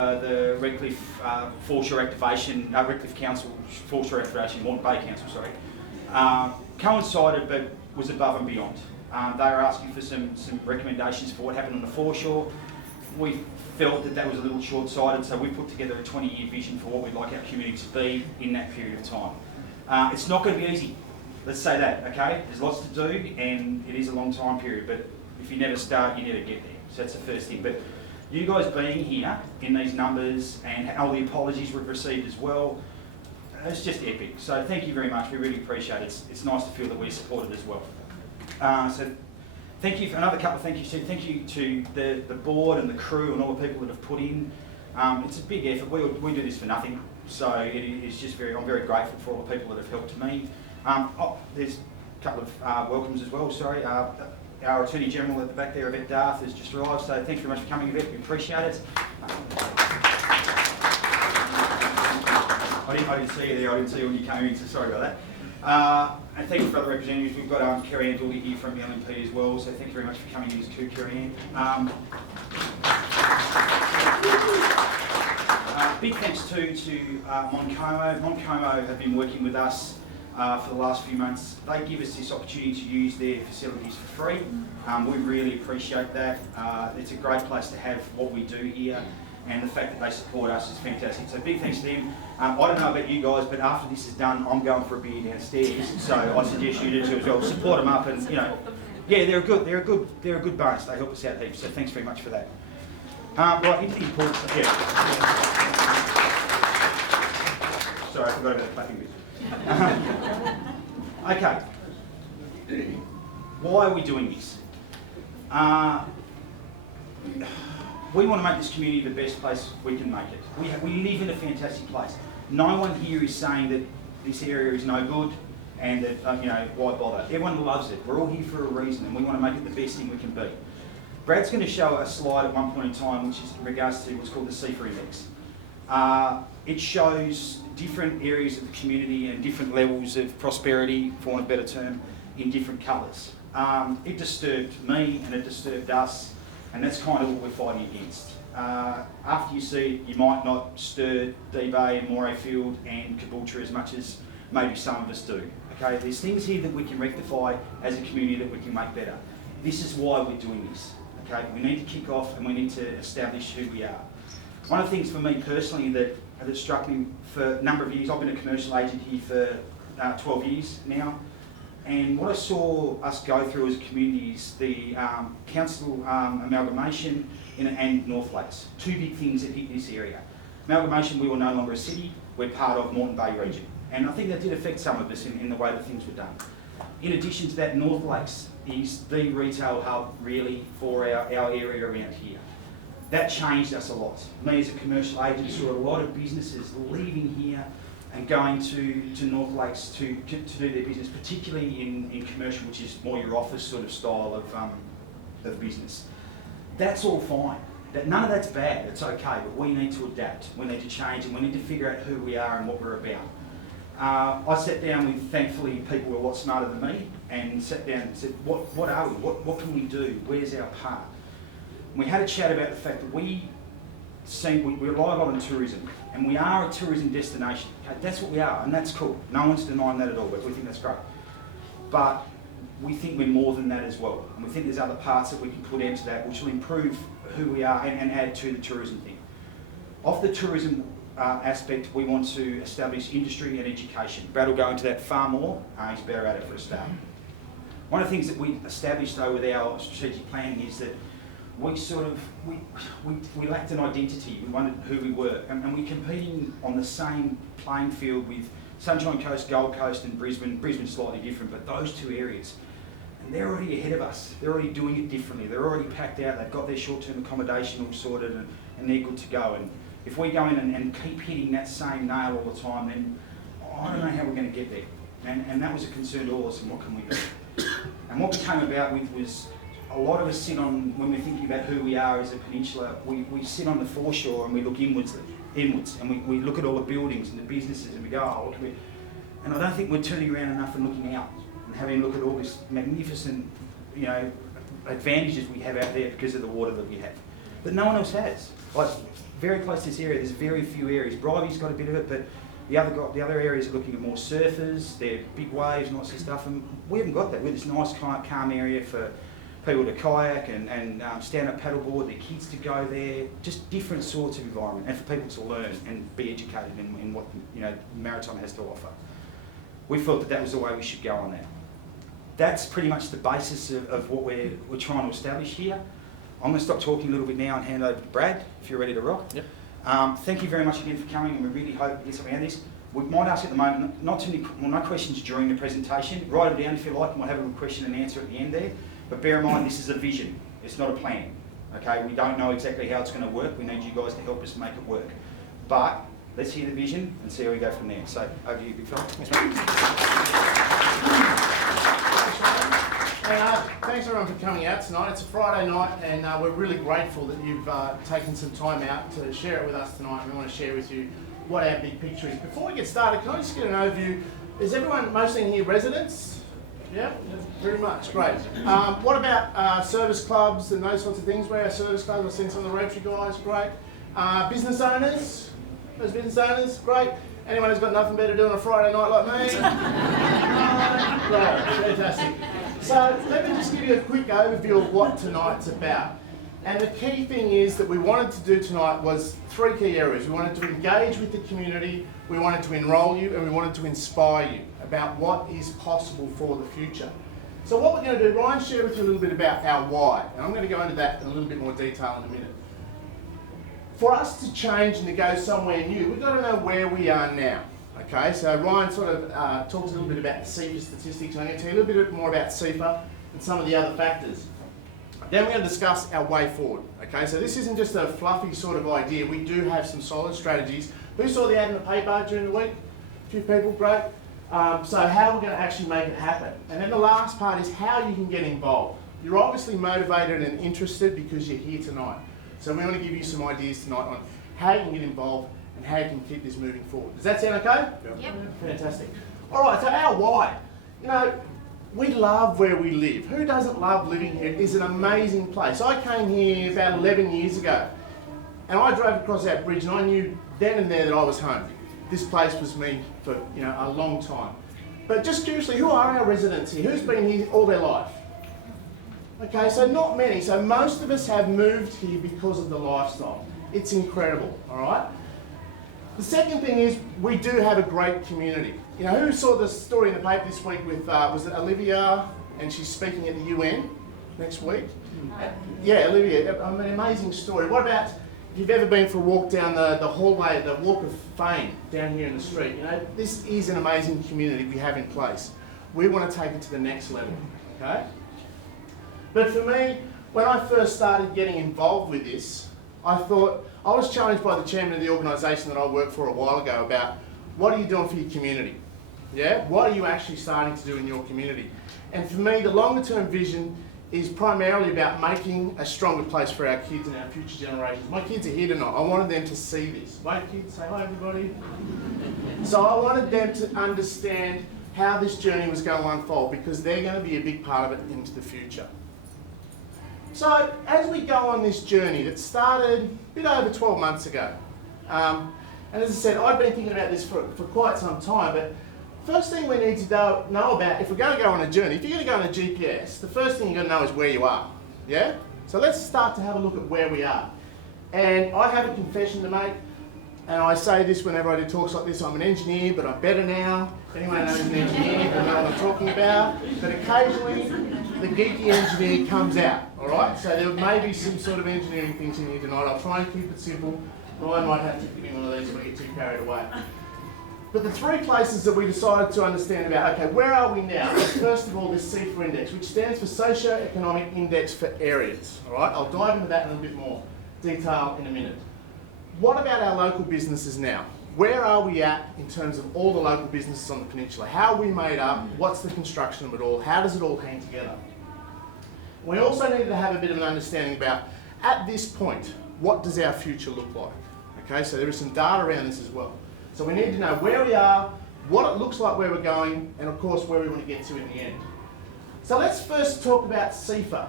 The Redcliffe foreshore activation, Redcliffe Council foreshore activation, Moreton Bay Council, sorry, coincided but was above and beyond. They were asking for some recommendations for what happened on the foreshore. We felt that was a little short-sighted, so we put together a 20-year vision for what we'd like our community to be in that period of time. It's not going to be easy, let's say that, okay? There's lots to do and it is a long time period, but if you never start, you never get there. So that's the first thing. But you guys being here in these numbers and all the apologies we've received as well, it's just epic. So thank you very much. We really appreciate it. It's nice to feel that we're supported as well. So thank you for another couple of thank yous. Thank you to the board and the crew and all the people that have put in. It's a big effort. We do this for nothing. So it's just I'm very grateful for all the people that have helped me. There's a couple of welcomes as well. Sorry. Our Attorney General at the back there, Yvette Darth, has just arrived, so thanks very much for coming, Yvette. We appreciate it. I didn't see you there. I didn't see you when you came in, so sorry about that. And thank you for other representatives. We've got Kerry Ann Dooley here from the LNP as well, so thank you very much for coming in too, Kerry Ann. Big thanks too to Moncomo. Moncomo have been working with us for the last few months. They give us this opportunity to use their facilities for free. We really appreciate that. It's a great place to have what we do here, and the fact that they support us is fantastic. So big thanks to them. I don't know about you guys, but after this is done, I'm going for a beer downstairs. So I suggest you do too as well. Support them up, and yeah, they're a good bunch. They help us out heaps. So thanks very much for that. Right, into the important stuff. Yeah. Sorry, I forgot about the clapping bit. Okay, why are we doing this? We want to make this community the best place we can make it. We live in a fantastic place. No one here is saying that this area is no good and that, why bother? Everyone loves it. We're all here for a reason and we want to make it the best thing we can be. Brad's going to show a slide at one point in time which is in regards to what's called the CIFA Index. It shows different areas of the community and different levels of prosperity, for want of a better term, in different colours. It disturbed me and it disturbed us, and that's kind of what we're fighting against. After you see it, you might not stir D-Bay and Morayfield and Caboolture as much as maybe some of us do. Okay, there's things here that we can rectify as a community that we can make better. This is why we're doing this. Okay, we need to kick off and we need to establish who we are. One of the things for me personally that struck me for a number of years, I've been a commercial agent here for 12 years now, and what I saw us go through as a community is the council amalgamation and North Lakes. Two big things that hit this area. Amalgamation, we were no longer a city, we're part of Moreton Bay region, and I think that did affect some of us in the way that things were done. In addition to that, North Lakes is the retail hub really for our area around here. That changed us a lot. Me as a commercial agent saw a lot of businesses leaving here and going to North Lakes to do their business, particularly in commercial, which is more your office sort of style of business. That's all fine. None of that's bad, it's okay, but we need to adapt, we need to change, and we need to figure out who we are and what we're about. I sat down with, thankfully, people who are a lot smarter than me, and sat down and said, what are we? What can we do? Where's our part? We had a chat about the fact that we rely a lot on tourism, and we are a tourism destination. Okay, that's what we are, and that's cool. No one's denying that at all, but we think that's great. But we think we're more than that as well, and we think there's other parts that we can put into that which will improve who we are and add to the tourism thing. Off the tourism aspect, we want to establish industry and education. Brad will go into that far more. He's better at it for a start. One of the things that we established though with our strategic planning is that we lacked an identity. We wondered who we were, and we're competing on the same playing field with Sunshine Coast, Gold Coast and Brisbane. Brisbane's slightly different, but those two areas. And they're already ahead of us. They're already doing it differently. They're already packed out. They've got their short-term accommodation all sorted and they're good to go. And if we go in and keep hitting that same nail all the time, then I don't know how we're going to get there. And that was a concern to all of us, and what can we do? And what we came about with was, a lot of us sit on, when we're thinking about who we are as a peninsula, we sit on the foreshore and we look inwards, and we look at all the buildings and the businesses and we go, oh, look at it. And I don't think we're turning around enough and looking out and having a look at all this magnificent, advantages we have out there because of the water that we have. But no one else has. Like, very close to this area, there's very few areas. Bryby's got a bit of it, but the other areas are looking at more surfers, they're big waves and lots of stuff, and we haven't got that. We're this nice, calm area for people to kayak and stand-up paddleboard, their kids to go there, just different sorts of environment, and for people to learn and be educated in what maritime has to offer. We felt that was the way we should go on that. That's pretty much the basis of what we're trying to establish here. I'm going to stop talking a little bit now and hand over to Brad, if you're ready to rock. Yep. Thank you very much again for coming, and we really hope to get something out of this. We might ask at the moment, no questions during the presentation. Write them down if you like, and we'll have a question and answer at the end there. But bear in mind, this is a vision. It's not a plan. Okay, we don't know exactly how it's going to work. We need you guys to help us make it work. But let's hear the vision and see how we go from there. So over to you, big fella. Thanks, thanks everyone for coming out tonight. It's a Friday night, and we're really grateful that you've taken some time out to share it with us tonight. We want to share with you what our big picture is. Before we get started, can I just get an overview? Is everyone mostly in here residents? Yeah, very much. Great. What about service clubs and those sorts of things? Where are service clubs? I've seen some of the Rotary guys. Great. Business owners? Those business owners? Great. Anyone who's got nothing better to do on a Friday night like me? Great. Fantastic. So let me just give you a quick overview of what tonight's about. And the key thing is that we wanted to do tonight was three key areas. We wanted to engage with the community, we wanted to enrol you, and we wanted to inspire you about what is possible for the future. So what we're going to do, Ryan shared with you a little bit about our why, and I'm going to go into that in a little bit more detail in a minute. For us to change and to go somewhere new, we've got to know where we are now. Okay, so Ryan sort of talks a little bit about the CEFA statistics, and I'm going to tell you a little bit more about CEFA and some of the other factors. Then we're going to discuss our way forward. Okay, so this isn't just a fluffy sort of idea. We do have some solid strategies. Who saw the ad in the paper during the week? A few people, great. So how we're going to actually make it happen. And then the last part is how you can get involved. You're obviously motivated and interested because you're here tonight. So we want to give you some ideas tonight on how you can get involved and how you can keep this moving forward. Does that sound okay? Yep. Fantastic. All right, so our why. You know, we love where we live. Who doesn't love living here? It's an amazing place. I came here about 11 years ago, and I drove across that bridge, and I knew then and there that I was home. This place was me for a long time. But just curiously, who are our residents here? Who's been here all their life? Okay, so not many. So most of us have moved here because of the lifestyle. It's incredible, all right? The second thing is we do have a great community. You know, who saw the story in the paper this week with, was it Olivia, and she's speaking at the UN next week? Yeah, Olivia, an amazing story. What about, if you've ever been for a walk down the hallway, the Walk of Fame down here in the street? You know, this is an amazing community we have in place. We want to take it to the next level, okay? But for me, when I first started getting involved with this, I was challenged by the chairman of the organisation that I worked for a while ago about, what are you doing for your community? Yeah, what are you actually starting to do in your community? And for me, the longer term vision is primarily about making a stronger place for our kids and our future generations. My kids are here tonight. I wanted them to see this. Wave kids, say hi everybody. So I wanted them to understand how this journey was going to unfold, because they're going to be a big part of it into the future. So as we go on this journey that started a bit over 12 months ago, and as I said, I've been thinking about this for quite some time, but first thing we need to know about, if we're going to go on a journey, if you're going to go on a GPS, the first thing you're going to know is where you are, yeah? So let's start to have a look at where we are. And I have a confession to make, and I say this whenever I do talks like this, I'm an engineer, but I'm better now. Anyone knows an engineer, they know what I'm talking about. But occasionally, the geeky engineer comes out, all right? So there may be some sort of engineering things in here tonight. I'll try and keep it simple. Ryan might have to give me one of these if I get too carried away. But the three places that we decided to understand about, okay, where are we now? First of all, this CEFA index, which stands for Socio-Economic Index for Areas, all right? I'll dive into that in a bit more detail in a minute. What about our local businesses now? Where are we at in terms of all the local businesses on the peninsula? How are we made up? What's the construction of it all? How does it all hang together? We also needed to have a bit of an understanding about, at this point, what does our future look like? Okay, so there is some data around this as well. So we need to know where we are, what it looks like where we're going, and of course where we want to get to in the end. So let's first talk about CEFA.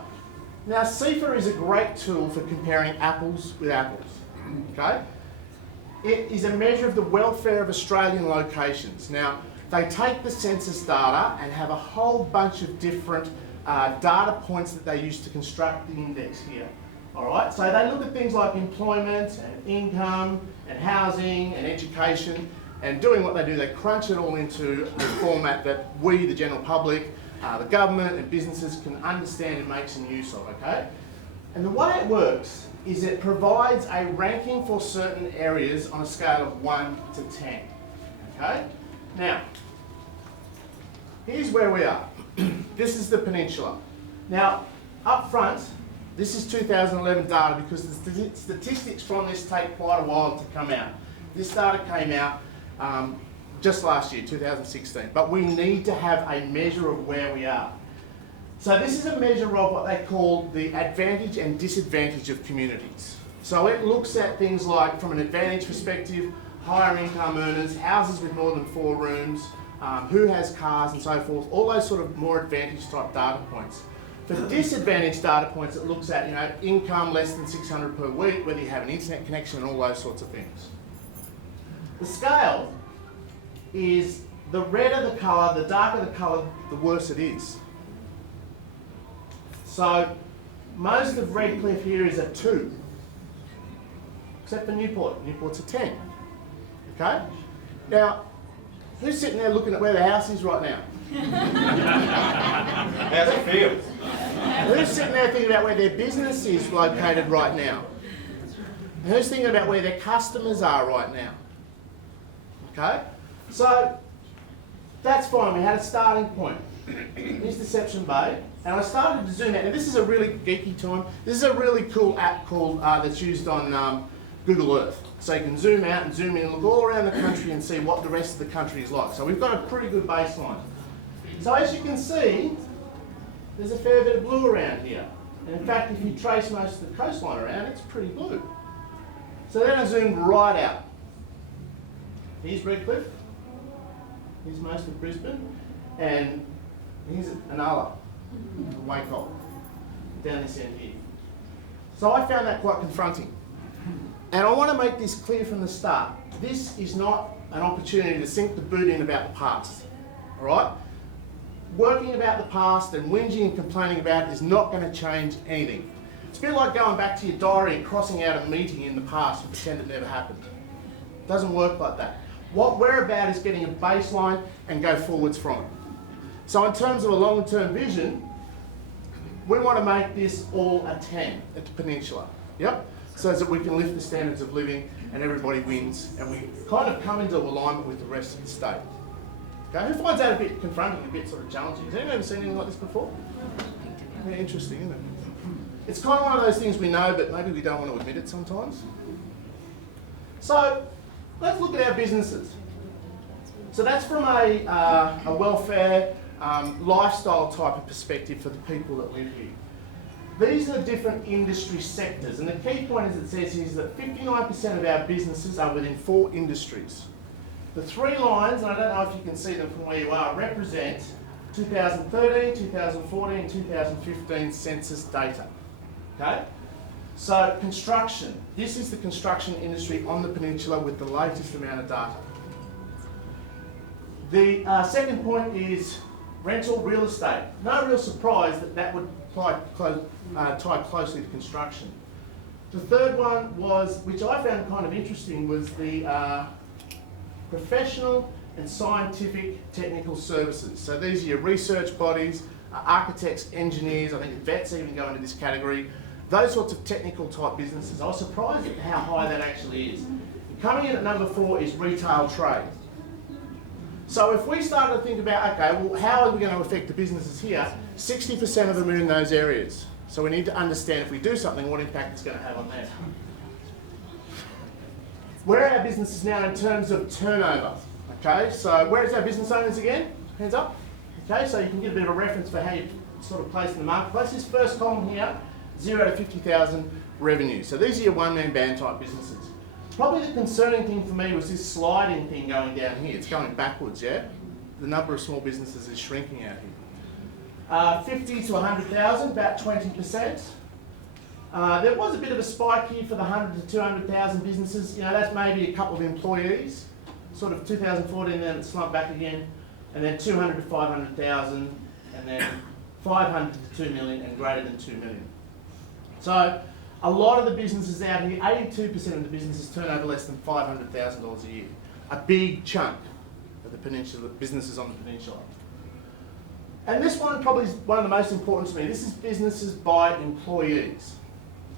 Now CEFA is a great tool for comparing apples with apples. Okay? It is a measure of the welfare of Australian locations. Now, they take the census data and have a whole bunch of different data points that they use to construct the index here. Alright, so they look at things like employment and income and housing and education, and doing what they do, they crunch it all into a format that we, the general public, the government and businesses can understand and make some use of, okay? And the way it works is it provides a ranking for certain areas on a scale of 1 to 10, okay? Now, here's where we are. This is the peninsula. Now, up front, this is 2011 data because the statistics from this take quite a while to come out. This data came out just last year, 2016, but we need to have a measure of where we are. So this is a measure of what they call the advantage and disadvantage of communities. So it looks at things like, from an advantage perspective, higher income earners, houses with more than 4 rooms, who has cars and so forth, all those sort of more advantage type data points. For disadvantage data points, it looks at, income less than 600 per week, whether you have an internet connection and all those sorts of things. The scale is the redder the colour, the darker the colour, the worse it is. So most of Redcliffe here is a 2, except for Newport. Newport's a 10. Okay? Now, who's sitting there looking at where the house is right now? How's it feel? Who's sitting there thinking about where their business is located right now? And who's thinking about where their customers are right now? Okay? So that's fine. We had a starting point. Here's Deception Bay. And I started to zoom out. And this is a really geeky time. This is a really cool app called that's used on Google Earth. So you can zoom out and zoom in and look all around the country and see what the rest of the country is like. So we've got a pretty good baseline. So as you can see, there's a fair bit of blue around here. And in fact, if you trace most of the coastline around, it's pretty blue. So then I zoomed right out. Here's Redcliffe. Here's most of Brisbane. And here's Anala, Wacol, down this end here. So I found that quite confronting. And I want to make this clear from the start. This is not an opportunity to sink the boot in about the past. All right? Working about the past and whinging and complaining about it is not going to change anything. It's a bit like going back to your diary and crossing out a meeting in the past and pretend it never happened. It doesn't work like that. What we're about is getting a baseline and go forwards from it. So in terms of a long-term vision, we want to make this all a 10 at the peninsula. Yep. So that we can lift the standards of living and everybody wins and we kind of come into alignment with the rest of the state. Okay, who finds that a bit confronting, a bit sort of challenging? Has anyone ever seen anything like this before? Yeah, interesting, isn't it? It's kind of one of those things we know, but maybe we don't want to admit it sometimes. So let's look at our businesses. So that's from a welfare, lifestyle type of perspective for the people that live here. These are the different industry sectors, and the key point, as it says, is that 59% of our businesses are within 4 industries. The 3 lines, and I don't know if you can see them from where you are, represent 2013, 2014, 2015 census data. Okay? So construction. This is the construction industry on the peninsula with the latest amount of data. The second point is rental real estate. No real surprise that that would tie closely to construction. The third one was, which I found kind of interesting, was the professional and scientific technical services. So these are your research bodies, architects, engineers, I think vets even go into this category, those sorts of technical type businesses. I was surprised at how high that actually is. And coming in at number 4 is retail trade. So if we started to think about, okay, well, how are we going to affect the businesses here? 60% of them are in those areas. So we need to understand if we do something, what impact it's going to have on that. Where are our businesses now in terms of turnover? Okay, so where is our business owners again? Hands up. Okay, so you can get a bit of a reference for how you sort of place in the marketplace. This first column here, 0 to 50,000 revenue. So these are your one-man band type businesses. Probably the concerning thing for me was this sliding thing going down here. It's going backwards, yeah? The number of small businesses is shrinking out here. 50 to 100,000, about 20%. There was a bit of a spike here for the 100 to 200,000 businesses. You know, that's maybe a couple of employees. Sort of 2014, then it slumped back again, and then 200 to 500,000, and then 500 to 2 million, and greater than 2 million. So a lot of the businesses out here, 82% of the businesses turn over less than $500,000 a year. A big chunk of the peninsula, businesses on the peninsula. And this one probably is one of the most important to me. This is businesses by employees.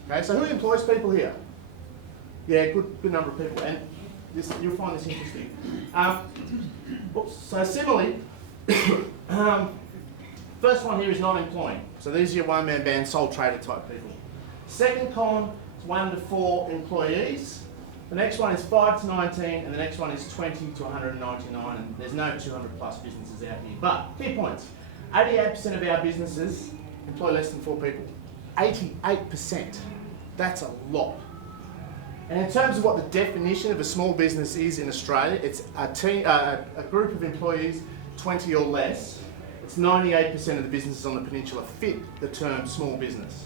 Okay, so who employs people here? Yeah, good number of people, and this, you'll find this interesting. So similarly, first one here is non-employing. So these are your one-man band, sole trader type people. Second column is 1 to 4 employees. The next one is 5 to 19, and the next one is 20 to 199, and there's no 200 plus businesses out here. But key points, 88% of our businesses employ less than 4 people. 88%, that's a lot. And in terms of what the definition of a small business is in Australia, it's a group of employees, 20 or less. It's 98% of the businesses on the peninsula fit the term small business.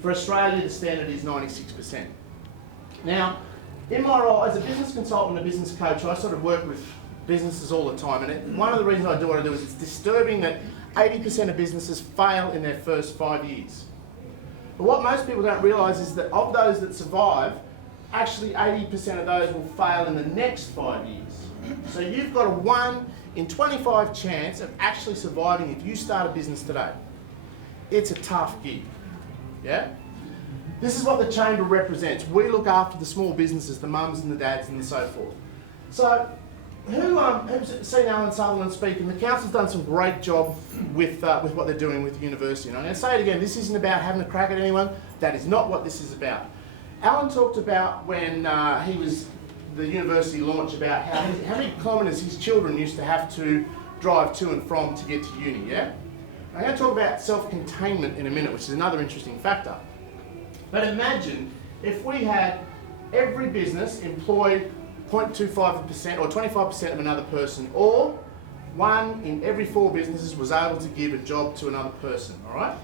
For Australia, the standard is 96%. Now, in my role as a business consultant and a business coach, I sort of work with businesses all the time. And one of the reasons I do what I do is it's disturbing that 80% of businesses fail in their first 5 years. But what most people don't realise is that of those that survive, actually 80% of those will fail in the next 5 years. So you've got a 1 in 25 chance of actually surviving if you start a business today. It's a tough gig, yeah? This is what the Chamber represents. We look after the small businesses, the mums and the dads and so forth. So, who's seen Alan Sutherland speak? And the council's done some great job with what they're doing with the university. And I'm going to say it again, this isn't about having a crack at anyone. That is not what this is about. Alan talked about when the university launched about how many kilometres his children used to have to drive to and from to get to uni, yeah? I'm going to talk about self-containment in a minute, which is another interesting factor. But imagine if we had every business employ 0.25% or 25% of another person, or 1 in every 4 businesses was able to give a job to another person, all right?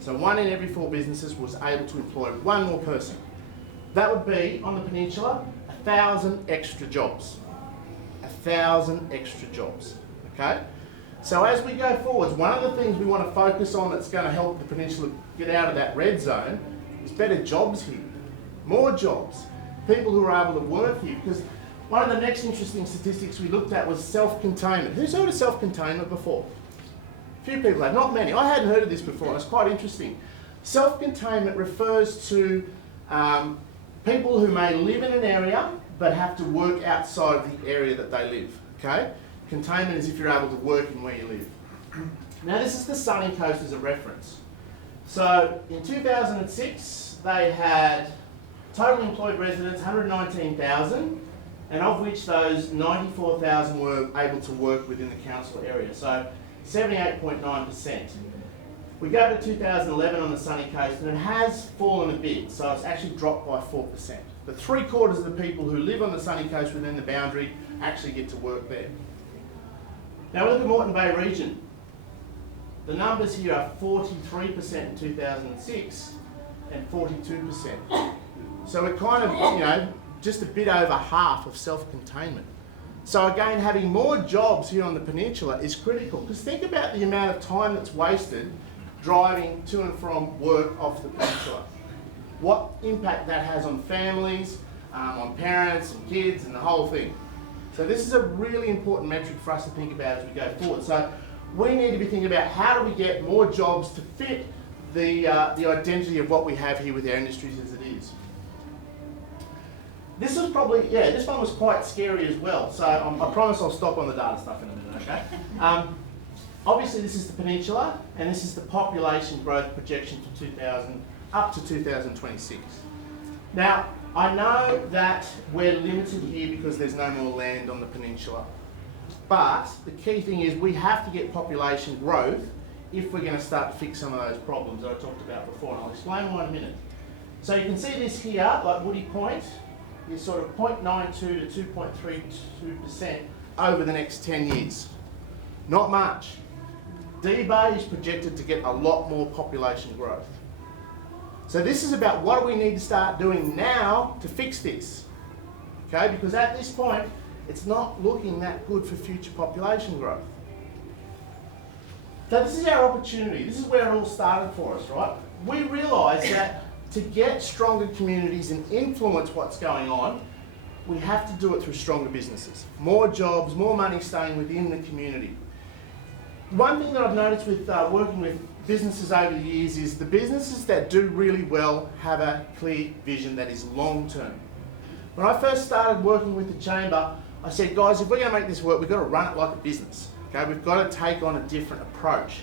So 1 in every 4 businesses was able to employ 1 more person. That would be, on the peninsula, 1,000 extra jobs. 1,000 extra jobs, okay? So as we go forwards, one of the things we want to focus on that's going to help the peninsula get out of that red zone is better jobs here. More jobs. People who are able to work here. Because one of the next interesting statistics we looked at was self-containment. Who's heard of self-containment before? A few people have, not many. I hadn't heard of this before, and it's quite interesting. Self-containment refers to people who may live in an area but have to work outside of the area that they live, okay? Containment is if you're able to work in where you live. Now this is the Sunny Coast as a reference. So in 2006, they had total employed residents, 119,000, and of which those 94,000 were able to work within the council area, so 78.9%. We go to 2011 on the Sunny Coast, and it has fallen a bit, so it's actually dropped by 4%. But 3/4 of the people who live on the Sunny Coast within the boundary actually get to work there. Now we look at Moreton Bay region. The numbers here are 43% in 2006 and 42%. So we're kind of, just a bit over half of self-containment. So again, having more jobs here on the peninsula is critical, because think about the amount of time that's wasted driving to and from work off the peninsula. What impact that has on families, on parents and kids and the whole thing. So this is a really important metric for us to think about as we go forward. So we need to be thinking about how do we get more jobs to fit the identity of what we have here with our industries as it is. This was probably, this one was quite scary as well. So I promise I'll stop on the data stuff in a minute, okay? Obviously this is the peninsula, and this is the population growth projection for 2000 up to 2026. Now, I know that we're limited here because there's no more land on the peninsula. But the key thing is we have to get population growth if we're going to start to fix some of those problems that I talked about before, and I'll explain why in a minute. So you can see this here, like Woody Point, is sort of 0.92 to 2.32% over the next 10 years. Not much. D-Bay is projected to get a lot more population growth. So this is about what do we need to start doing now to fix this. Okay, because at this point, it's not looking that good for future population growth. So this is our opportunity. This is where it all started for us, right? We realised that to get stronger communities and influence what's going on, we have to do it through stronger businesses. More jobs, more money staying within the community. One thing that I've noticed with working with businesses over the years is the businesses that do really well have a clear vision that is long term. When I first started working with the Chamber, I said, guys, if we're going to make this work, we've got to run it like a business. Okay, we've got to take on a different approach.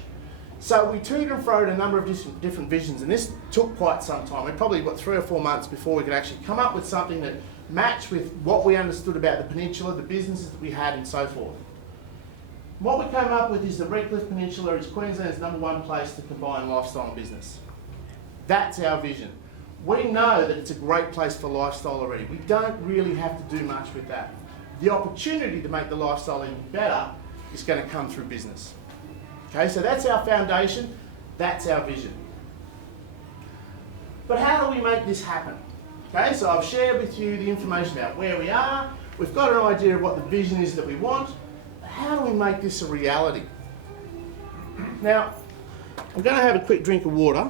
So we toed and froed a number of different visions, and this took quite some time. We probably got 3 or 4 months before we could actually come up with something that matched with what we understood about the peninsula, the businesses that we had, and so forth. What we came up with is the Redcliffe Peninsula is Queensland's #1 place to combine lifestyle and business. That's our vision. We know that it's a great place for lifestyle already. We don't really have to do much with that. The opportunity to make the lifestyle even better is going to come through business. Okay, so that's our foundation, that's our vision. But how do we make this happen? Okay, so I've shared with you the information about where we are, we've got an idea of what the vision is that we want. How do we make this a reality? Now, I'm going to have a quick drink of water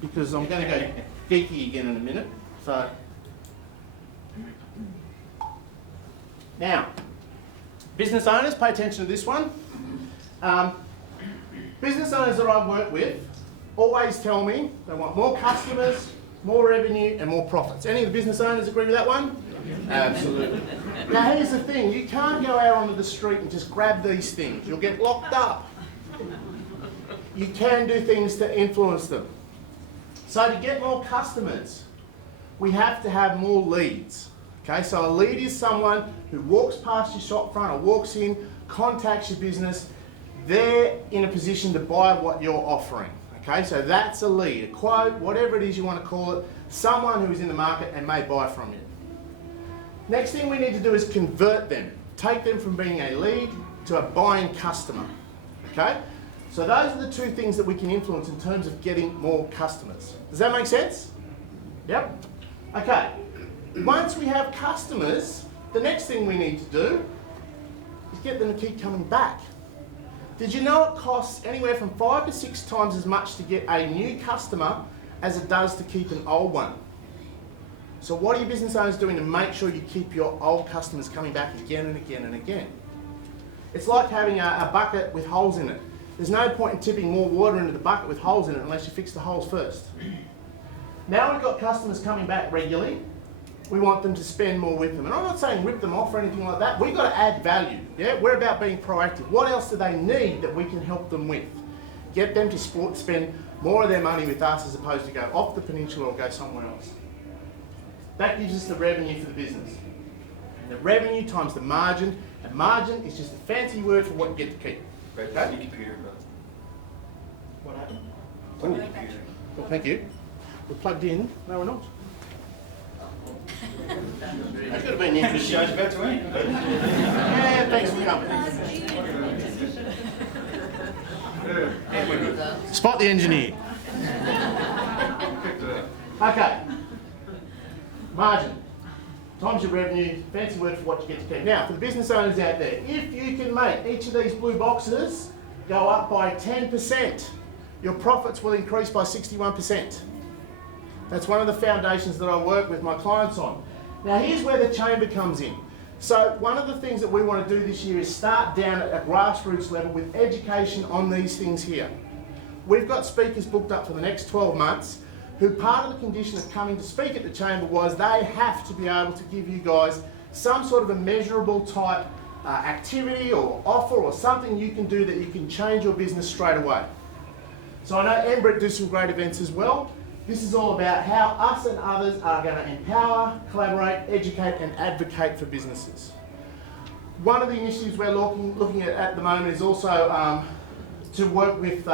because I'm going to go geeky again in a minute. So, now, business owners, pay attention to this one. Business owners that I work with always tell me they want more customers, more revenue and more profits. Any of the business owners agree with that one? Absolutely. Now here's the thing, you can't go out onto the street and just grab these things. You'll get locked up. You can do things to influence them. So to get more customers, we have to have more leads. Okay, so a lead is someone who walks past your shop front or walks in, contacts your business. They're in a position to buy what you're offering. Okay, so that's a lead, a quote, whatever it is you want to call it, someone who is in the market and may buy from you. Next thing we need to do is convert them, take them from being a lead to a buying customer. Okay, so those are the two things that we can influence in terms of getting more customers. Does that make sense? Yep. Okay, once we have customers, the next thing we need to do is get them to keep coming back. Did you know it costs anywhere from 5 to 6 times as much to get a new customer as it does to keep an old one? So what are your business owners doing to make sure you keep your old customers coming back again and again and again? It's like having a bucket with holes in it. There's no point in tipping more water into the bucket with holes in it unless you fix the holes first. Now we've got customers coming back regularly, we want them to spend more with them. And I'm not saying rip them off or anything like that. We've got to add value. Yeah, we're about being proactive. What else do they need that we can help them with? Get them to spend more of their money with us as opposed to go off the peninsula or go somewhere else. That gives us the revenue for the business. And the revenue times the margin, and margin is just a fancy word for what you get to keep. Brad, that's your computer, bro. What happened? On your computer. Well, thank you. We're plugged in. No, we're not. That could have been The interesting. show's about to end. Yeah, thanks for coming. Spot the engineer. Okay. Margin. Times your revenue, fancy word for what you get to keep. Now, for the business owners out there, if you can make each of these blue boxes go up by 10%, your profits will increase by 61%. That's one of the foundations that I work with my clients on. Now here's where the chamber comes in. So one of the things that we want to do this year is start down at a grassroots level with education on these things here. We've got speakers booked up for the next 12 months who part of the condition of coming to speak at the chamber was they have to be able to give you guys some sort of a measurable type activity or offer or something you can do that you can change your business straight away. So I know Embrit do some great events as well. This is all about how us and others are going to empower, collaborate, educate and advocate for businesses. One of the initiatives we're looking at the moment is also to work with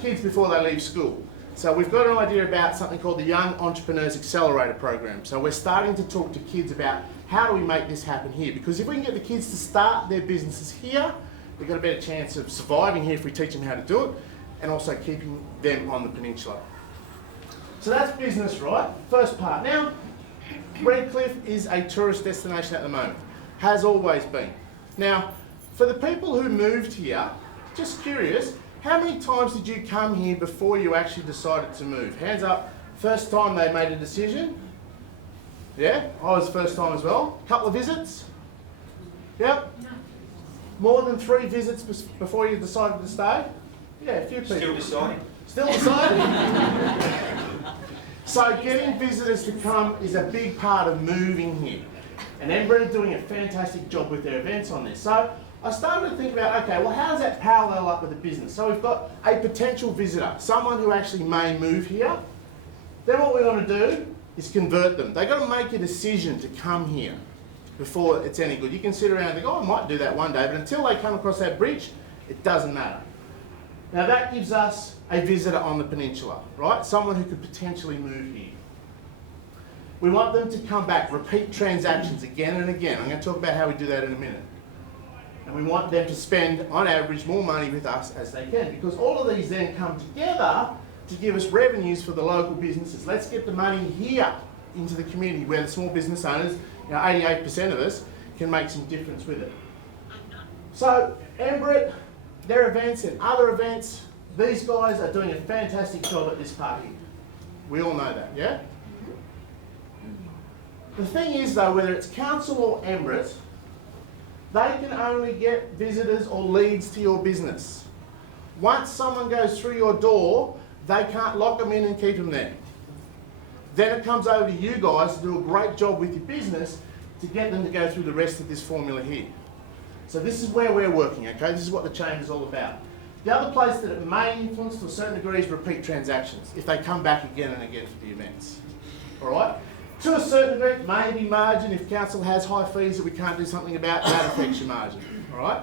kids before they leave school. So we've got an idea about something called the Young Entrepreneurs Accelerator Program. So we're starting to talk to kids about how do we make this happen here, because if we can get the kids to start their businesses here, we've got a better chance of surviving here if we teach them how to do it and also keeping them on the peninsula. So that's business, right? First part. Now, Redcliffe is a tourist destination at the moment. Has always been. Now, for the people who moved here, just curious, how many times did you come here before you actually decided to move? Hands up. First time they made a decision? Yeah, I was first time as well. Couple of visits? Yep. More than 3 visits before you decided to stay? Yeah, a few people. Still deciding. Still deciding? So getting visitors to come is a big part of moving here. And Embred are doing a fantastic job with their events on this. So I started to think about, okay, well, how does that parallel up with the business? So we've got a potential visitor, someone who actually may move here. Then what we want to do is convert them. They've got to make a decision to come here before it's any good. You can sit around and think, oh, I might do that one day, but until they come across that bridge, it doesn't matter. Now that gives us a visitor on the peninsula, right? Someone who could potentially move here. We want them to come back, repeat transactions again and again. I'm going to talk about how we do that in a minute. And we want them to spend, on average, more money with us as they can, because all of these then come together to give us revenues for the local businesses. Let's get the money here into the community where the small business owners, 88% of us, can make some difference with it. So, Embred, their events and other events, these guys are doing a fantastic job at this party. We all know that, yeah? The thing is though, whether it's council or Embred, they can only get visitors or leads to your business. Once someone goes through your door, they can't lock them in and keep them there. Then it comes over to you guys to do a great job with your business to get them to go through the rest of this formula here. So this is where we're working, okay? This is what the Chamber's all about. The other place that it may influence to a certain degree is repeat transactions, if they come back again and again for the events. All right? To a certain degree, maybe margin. If council has high fees that we can't do something about, that affects your margin. All right?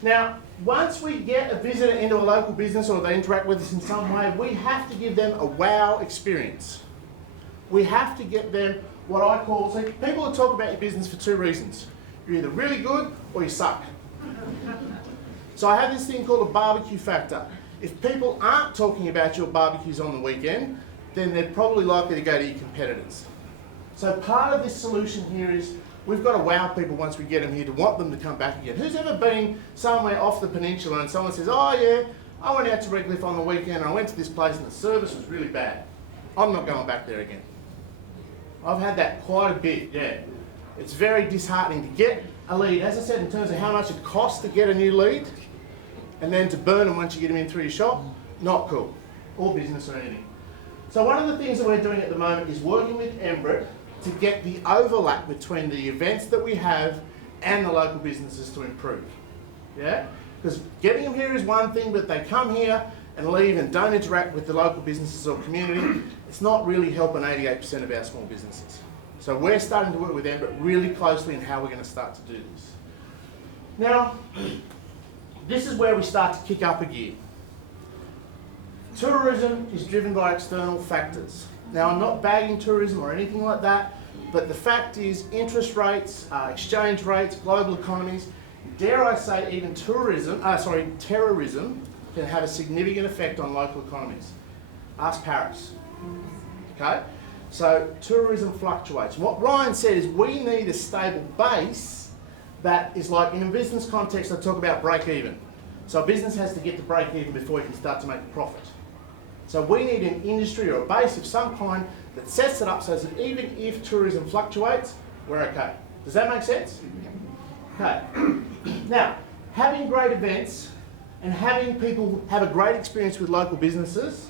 Now, once we get a visitor into a local business or they interact with us in some way, we have to give them a wow experience. We have to get them what I call, so people will talk about your business for 2 reasons. You're either really good or you suck. So I have this thing called a barbecue factor. If people aren't talking about your barbecues on the weekend, then they're probably likely to go to your competitors. So part of this solution here is we've got to wow people once we get them here to want them to come back again. Who's ever been somewhere off the peninsula and someone says, oh yeah, I went out to Redcliffe on the weekend and I went to this place and the service was really bad. I'm not going back there again. I've had that quite a bit, yeah. It's very disheartening to get a lead, as I said, in terms of how much it costs to get a new lead, and then to burn them once you get them in through your shop, not cool, or business or anything. So one of the things that we're doing at the moment is working with Embred to get the overlap between the events that we have and the local businesses to improve. Yeah? Because getting them here is one thing, but they come here and leave and don't interact with the local businesses or community, it's not really helping 88% of our small businesses. So we're starting to work with Embred really closely in how we're going to start to do this. Now, this is where we start to kick up a gear. Tourism is driven by external factors. Now, I'm not bagging tourism or anything like that, but the fact is interest rates, exchange rates, global economies, dare I say even terrorism can have a significant effect on local economies. Ask Paris. Okay? So tourism fluctuates. What Ryan said is we need a stable base that is like, in a business context, I talk about break even. So a business has to get to break even before it can start to make a profit. So we need an industry or a base of some kind that sets it up so that even if tourism fluctuates, we're okay. Does that make sense? Okay. Now, having great events and having people have a great experience with local businesses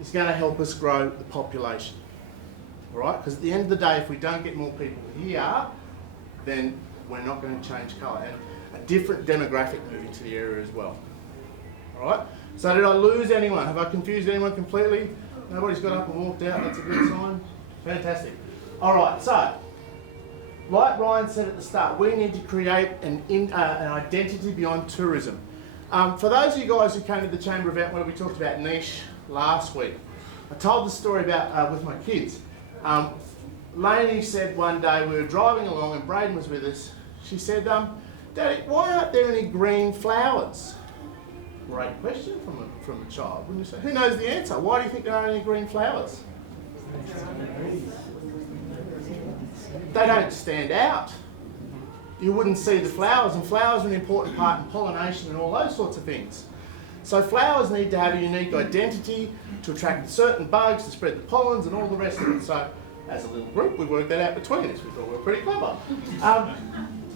is going to help us grow the population. All right? Because at the end of the day, if we don't get more people here, then we're not going to change colour. And a different demographic moving to the area as well. All right? So did I lose anyone? Have I confused anyone completely? Nobody's got up and walked out. That's a good sign. Fantastic. All right. So, like Ryan said at the start, we need to create an identity beyond tourism. For those of you guys who came to the Chamber event where we talked about niche last week, I told the story about with my kids. Lainey said one day we were driving along and Braden was with us. She said, Daddy, why aren't there any green flowers? great question from a child, wouldn't you say? Who knows the answer? Why do you think there aren't any green flowers? They don't stand out. You wouldn't see the flowers, and flowers are an important part in pollination and all those sorts of things. So flowers need to have a unique identity to attract certain bugs, to spread the pollens and all the rest of it. So as a little group, we worked that out between us. We thought we were pretty clever.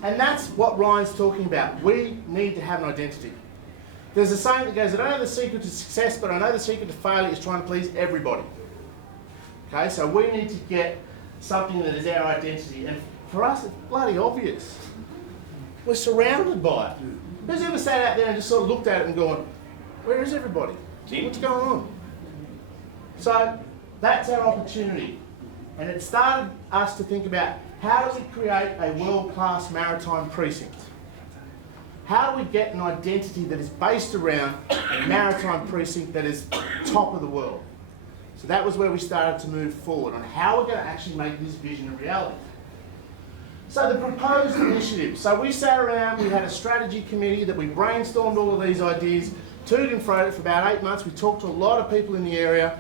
And that's what Ryan's talking about. We need to have an identity. There's a saying that goes, I don't know the secret to success, but I know the secret to failure is trying to please everybody. Okay, so we need to get something that is our identity. And for us, it's bloody obvious. We're surrounded by it. Who's ever sat out there and just sort of looked at it and gone, where is everybody? What's going on? So that's our opportunity. And it started us to think about, how do we create a world-class maritime precinct? How do we get an identity that is based around a maritime precinct that is top of the world? So that was where we started to move forward on how we're going to actually make this vision a reality. So the proposed initiative. So we sat around, we had a strategy committee that we brainstormed all of these ideas, toed and froed it for about 8 months. We talked to a lot of people in the area.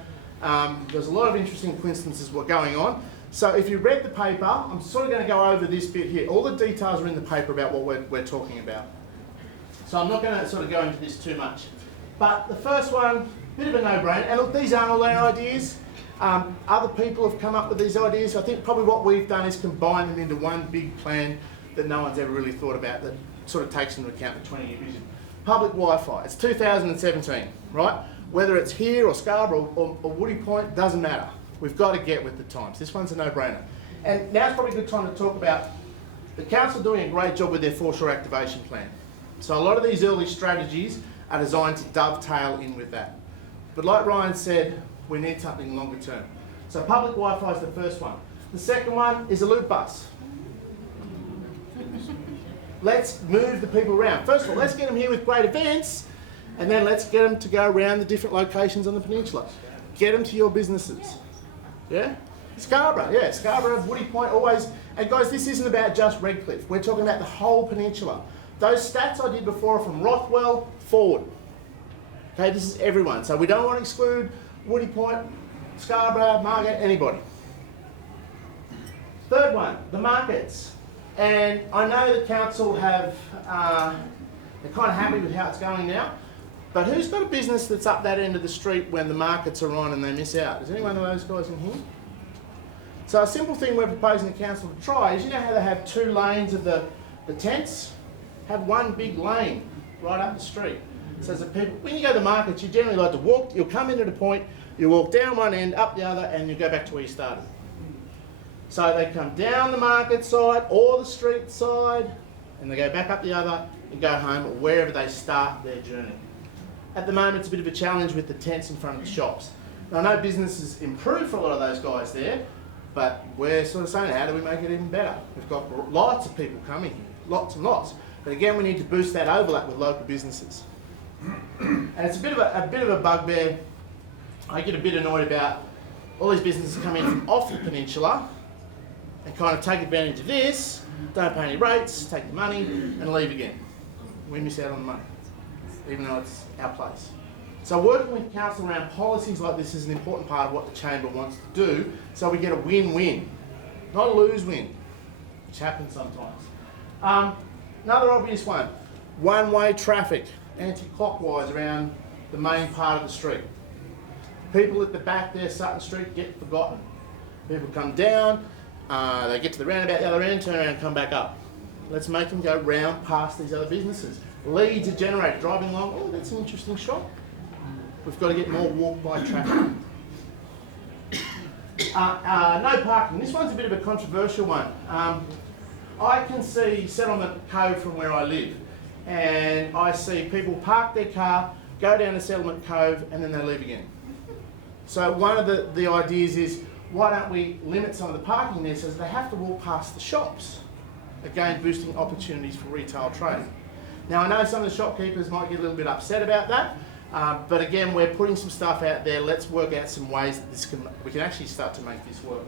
There's a lot of interesting coincidences were going on. So if you read the paper, I'm sort of going to go over this bit here. All the details are in the paper about what we're talking about. So I'm not going to sort of go into this too much. But the first one, bit of a no-brainer. And look, these aren't all our ideas. Other people have come up with these ideas. I think probably what we've done is combine them into one big plan that no one's ever really thought about, that sort of takes into account the 20-year vision. Public Wi-Fi. It's 2017, right? Whether it's here or Scarborough or Woody Point, doesn't matter. We've got to get with the times. This one's a no-brainer. And now's probably a good time to talk about the council doing a great job with their foreshore activation plan. So a lot of these early strategies are designed to dovetail in with that. But like Ryan said, we need something longer term. So public Wi-Fi is the first one. The second one is a loop bus. Let's move the people around. First of all, let's get them here with great events, and then let's get them to go around the different locations on the peninsula. Get them to your businesses. Yeah? Scarborough, yeah, Scarborough, Woody Point, always. And guys, this isn't about just Redcliffe. We're talking about the whole peninsula. Those stats I did before are from Rothwell forward. Okay, this is everyone. So we don't want to exclude Woody Point, Scarborough, Margate, anybody. Third one, the markets. And I know the council have, they're kind of happy with how it's going now, but who's got a business that's up that end of the street when the markets are on and they miss out? Is any one of those guys in here? So a simple thing we're proposing the council to try is, you know how they have 2 lanes of the tents? Have one big lane right up the street. So as a people, when you go to the markets, you generally like to walk, you'll come in at a point, you walk down one end, up the other, and you go back to where you started. So they come down the market side or the street side, and they go back up the other and go home wherever they start their journey. At the moment, it's a bit of a challenge with the tents in front of the shops. Now, I know business has improved for a lot of those guys there, but we're sort of saying, how do we make it even better? We've got lots of people coming here, lots and lots. But again, we need to boost that overlap with local businesses. And it's a bit of a bugbear. I get a bit annoyed about all these businesses coming in from off the peninsula and kind of take advantage of this, don't pay any rates, take the money and leave again. We miss out on the money, even though it's our place. So working with council around policies like this is an important part of what the chamber wants to do, so we get a win-win, not a lose-win, which happens sometimes. Another obvious one, one-way traffic, anti-clockwise around the main part of the street. People at the back there, Sutton Street, get forgotten. People come down, they get to the roundabout the other end, turn around and come back up. Let's make them go round past these other businesses. Leads are generated, driving along, oh, that's an interesting shop. We've got to get more walk-by traffic. No parking. This one's a bit of a controversial one. I can see Settlement Cove from where I live, and I see people park their car, go down to Settlement Cove, and then they leave again. So one of the ideas is, why don't we limit some of the parking there so that they have to walk past the shops? Again, boosting opportunities for retail trade. Now I know some of the shopkeepers might get a little bit upset about that, but again, we're putting some stuff out there. Let's work out some ways that we can actually start to make this work.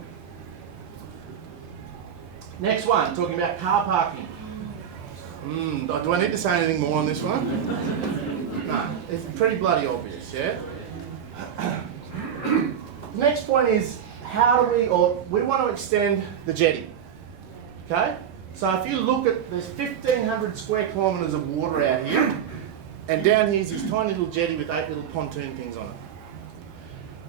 Next one, talking about car parking. Do I need to say anything more on this one? No, it's pretty bloody obvious, yeah? The next point is, how do we want to extend the jetty, okay? So if you look at, there's 1,500 square kilometres of water out here, and down here's this tiny little jetty with 8 little pontoon things on it.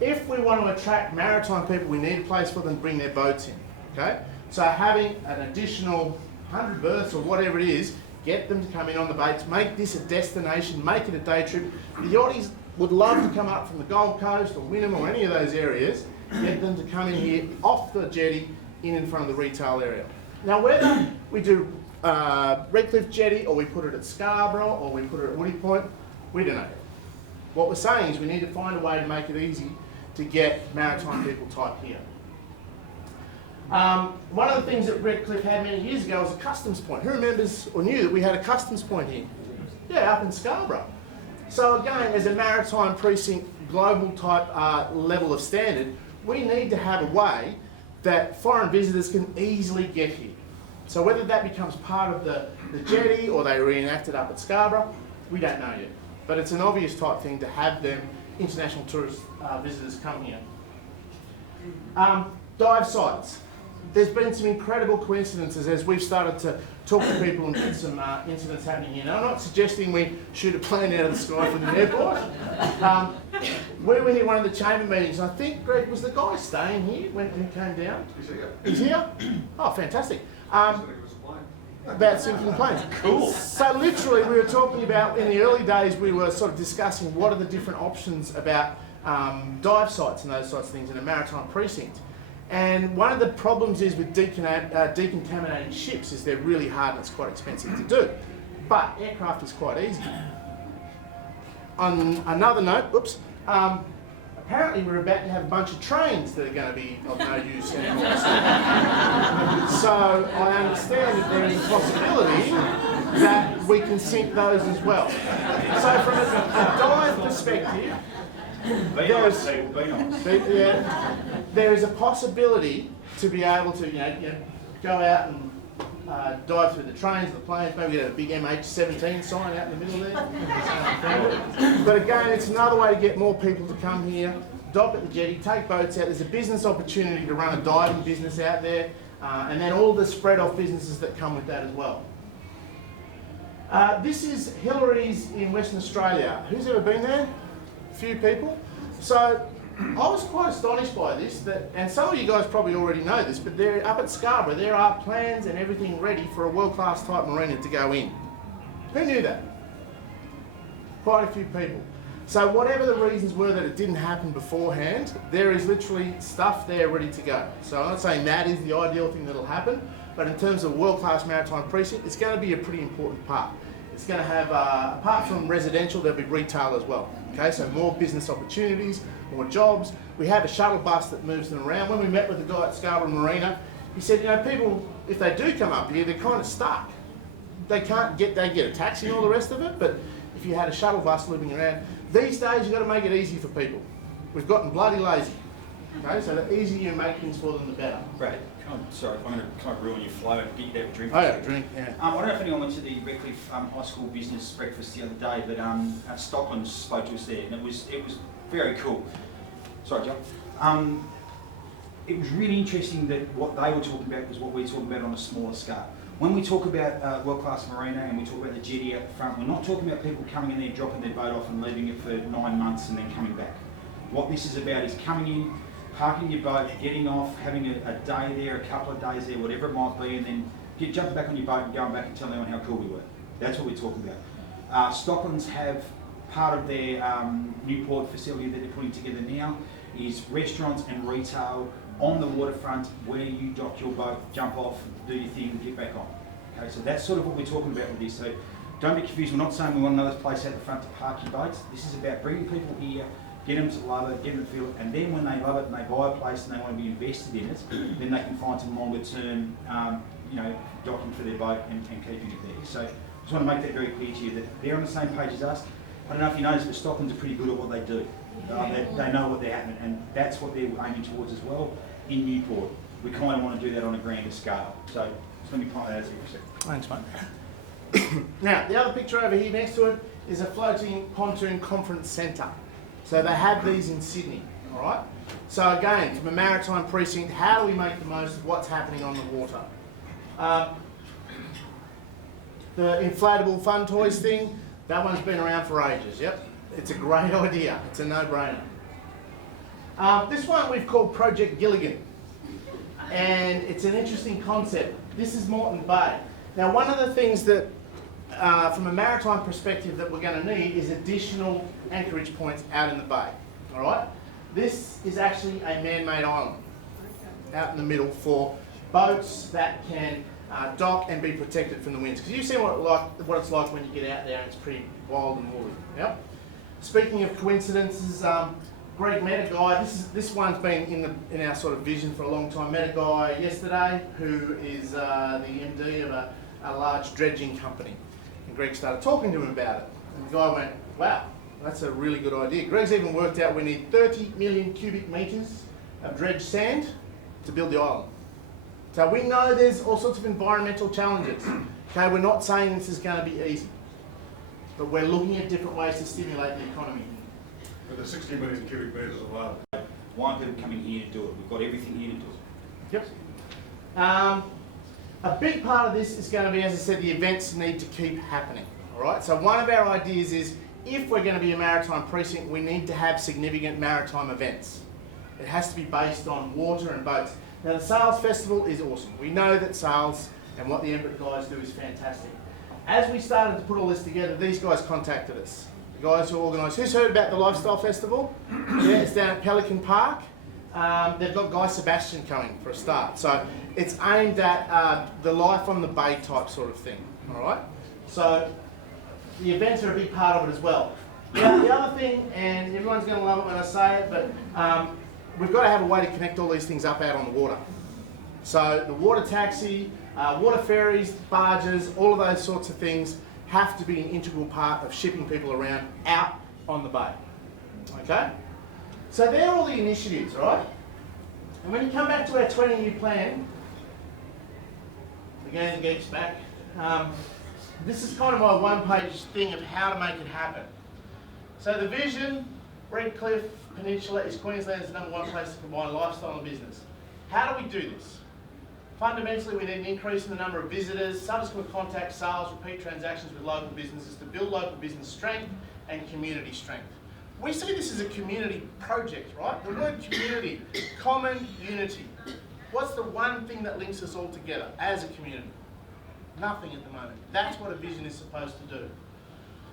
If we want to attract maritime people, we need a place for them to bring their boats in, okay? So having an additional 100 berths or whatever it is, get them to come in on the boats, make this a destination, make it a day trip. The yachties would love to come up from the Gold Coast or Wynnum or any of those areas, get them to come in here off the jetty in front of the retail area. Now whether we do Redcliffe Jetty or we put it at Scarborough or we put it at Woody Point, we don't know. What we're saying is we need to find a way to make it easy to get maritime people type here. One of the things that Redcliffe had many years ago was a customs point. Who remembers or knew that we had a customs point here? Yeah, up in Scarborough. So again, as a maritime precinct, global type level of standard, we need to have a way that foreign visitors can easily get here. So whether that becomes part of the jetty or they reenact it up at Scarborough, we don't know yet. But it's an obvious type thing to have them, international tourist visitors come here. Dive sites. There's been some incredible coincidences as we've started to talk to people and get some incidents happening here. Now, I'm not suggesting we shoot a plane out of the sky from the airport. We were here one of the chamber meetings, and I think, Greg, was the guy staying here when he came down? He's here? Oh, fantastic. About sinking planes. Cool. So literally we were talking about, in the early days, we were sort of discussing what are the different options about dive sites and those sorts of things in a maritime precinct. And one of the problems is with decontaminating ships is they're really hard and it's quite expensive to do. But aircraft is quite easy. On another note, apparently we're about to have a bunch of trains that are going to be of no use anymore. So I understand that there is a possibility that we can sink those as well. So from a dive perspective, there is a possibility to be able to go out and dive through the trains, the planes, maybe get a big MH17 sign out in the middle there. But again, it's another way to get more people to come here, dock at the jetty, take boats out. There's a business opportunity to run a diving business out there, and then all the spread off businesses that come with that as well. This is Hillary's in Western Australia. Who's ever been there? A few people. So I was quite astonished by this, and some of you guys probably already know this, but they're up at Scarborough. There are plans and everything ready for a world-class type marina to go in. Who knew that? Quite a few people. So whatever the reasons were that it didn't happen beforehand, there is literally stuff there ready to go. So I'm not saying that is the ideal thing that'll happen, but in terms of world-class maritime precinct, it's going to be a pretty important part. It's going to have, apart from residential, there'll be retail as well. Okay, so more business opportunities, more jobs. We have a shuttle bus that moves them around. When we met with the guy at Scarborough Marina, he said, people, if they do come up here, they're kind of stuck. They get a taxi and all the rest of it, but if you had a shuttle bus moving around, these days you've got to make it easy for people. We've gotten bloody lazy. Okay, so the easier you make things for them, the better. Brad, sorry, I'm going to ruin your flow and get you to have a drink. Oh, yeah, drink, yeah. I don't know if anyone went to the Redcliffe High School business breakfast the other day, but Stockland spoke to us there, and it was very cool. Sorry, John. It was really interesting that what they were talking about was what we're talking about on a smaller scale. When we talk about world-class marina and we talk about the jetty out the front, we're not talking about people coming in there, dropping their boat off and leaving it for 9 months and then coming back. What this is about is coming in, parking your boat, getting off, having a day there, a couple of days there, whatever it might be, and then jumping back on your boat and going back and telling everyone how cool we were. That's what we're talking about. Stocklands have part of their Newport facility that they're putting together now is restaurants and retail on the waterfront where you dock your boat, jump off, do your thing, get back on. Okay, so that's sort of what we're talking about with this. So don't be confused, we're not saying we want another place out the front to park your boats. This is about bringing people here, get them to love it, get them to feel it, and then when they love it and they buy a place and they want to be invested in it, then they can find some longer term, docking for their boat and keeping it there. So I just want to make that very clear to you that they're on the same page as us. I don't know if you noticed, but Stocklands are pretty good at what they do. They know what they're happening, and that's what they're aiming towards as well in Newport. We kind of want to do that on a grander scale. So just let me point that out to you for a second. Thanks, mate. Now, the other picture over here next to it is a floating pontoon conference centre. So they have these in Sydney, all right? So again, from a maritime precinct, how do we make the most of what's happening on the water? The inflatable fun toys thing, that one's been around for ages, yep. It's a great idea, it's a no-brainer. This one we've called Project Gilligan, and it's an interesting concept. This is Moreton Bay. Now, one of the things that, from a maritime perspective, that we're going to need is additional anchorage points out in the bay, all right? This is actually a man-made island out in the middle for boats that can dock and be protected from the winds. Because you've seen what it's like when you get out there and it's pretty wild and woolly. Yep. Speaking of coincidences, Greg met a guy. This one's been in our sort of vision for a long time. Met a guy yesterday who is the MD of a large dredging company, and Greg started talking to him about it. And the guy went, "Wow, that's a really good idea." Greg's even worked out we need 30 million cubic metres of dredged sand to build the island. So we know there's all sorts of environmental challenges. Okay, we're not saying this is going to be easy, but we're looking at different ways to stimulate the economy. With the 60 million cubic metres of land. Why are people coming here to do it? We've got everything here to do it. Yep. A big part of this is going to be, as I said, the events need to keep happening. All right. So one of our ideas is, if we're going to be a maritime precinct, we need to have significant maritime events. It has to be based on water and boats. Now, the Sails Festival is awesome. We know that Sails and what the Embert guys do is fantastic. As we started to put all this together, these guys contacted us. The guys who organise. Who's heard about the Lifestyle Festival? Yeah, it's down at Pelican Park. They've got Guy Sebastian coming for a start. So it's aimed at the life on the bay type sort of thing. All right. So the events are a big part of it as well. Now, the other thing, and everyone's going to love it when I say it, but we've got to have a way to connect all these things up out on the water. So the water taxi, water ferries, barges, all of those sorts of things have to be an integral part of shipping people around out on the bay. Okay? So they're all the initiatives, right? And when you come back to our 20-year plan, again, the geeks back, this is kind of my one-page thing of how to make it happen. So the vision, Redcliffe Peninsula is Queensland's #1 place to combine lifestyle and business. How do we do this? Fundamentally, we need an increase in the number of visitors, subsequent contact, sales, repeat transactions with local businesses to build local business strength and community strength. We see this as a community project, right? The word community, common unity. What's the one thing that links us all together as a community? Nothing at the moment. That's what a vision is supposed to do.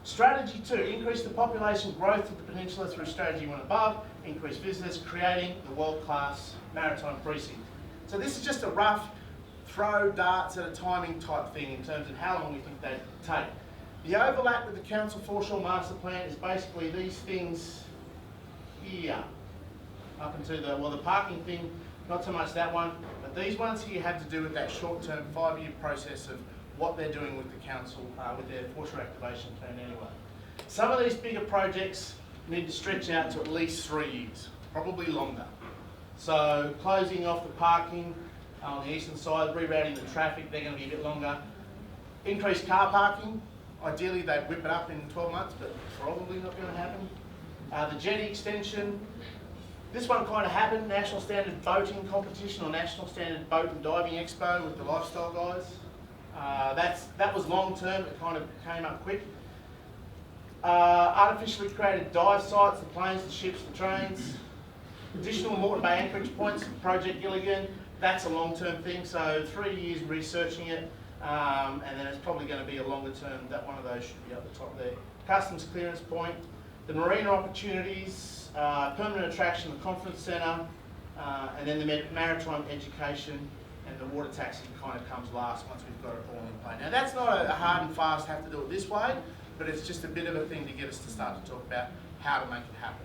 Strategy 2, increase the population growth of the peninsula through strategy 1 above, increase visitors, creating the world-class maritime precinct. So this is just a rough throw darts at a timing type thing in terms of how long we think they'd take. The overlap with the Council Foreshore Master Plan is basically these things here, up into the parking thing, not so much that one, but these ones here have to do with that short-term 5-year process of what they're doing with the council, with their foreshore activation plan anyway. Some of these bigger projects need to stretch out to at least 3 years, probably longer. So closing off the parking on the eastern side, rerouting the traffic, they're going to be a bit longer. Increased car parking, ideally they'd whip it up in 12 months, but probably not going to happen. The jetty extension, this one kind of happened, National Standard Boating Competition or National Standard Boat and Diving Expo with the lifestyle guys. That was long term, it kind of came up quick. Artificially created dive sites, the planes, the ships, the trains. Additional Moreton Bay anchorage points, Project Gilligan, that's a long-term thing, so 3 years researching it, and then it's probably going to be a longer term, that one of those should be up the top there. Customs clearance point, the marina opportunities, permanent attraction, the conference centre, and then the maritime education and the water taxi kind of comes last once we've got it all in play. Now that's not a hard and fast have to do it this way, but it's just a bit of a thing to get us to start to talk about how to make it happen.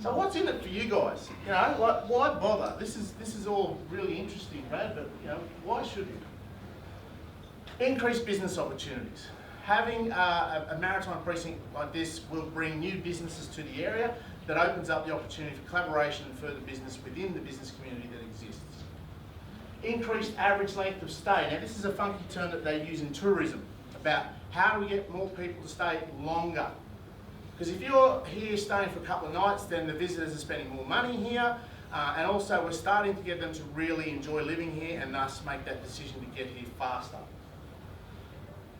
So what's in it for you guys? You know, like, why bother? This is all really interesting, Brad, but you know, why should you? Increased business opportunities. Having a maritime precinct like this will bring new businesses to the area that opens up the opportunity for collaboration and further business within the business community that exists. Increased average length of stay. Now this is a funky term that they use in tourism. about how do we get more people to stay longer. Because if you're here staying for a couple of nights, then the visitors are spending more money here, and also we're starting to get them to really enjoy living here and thus make that decision to get here faster.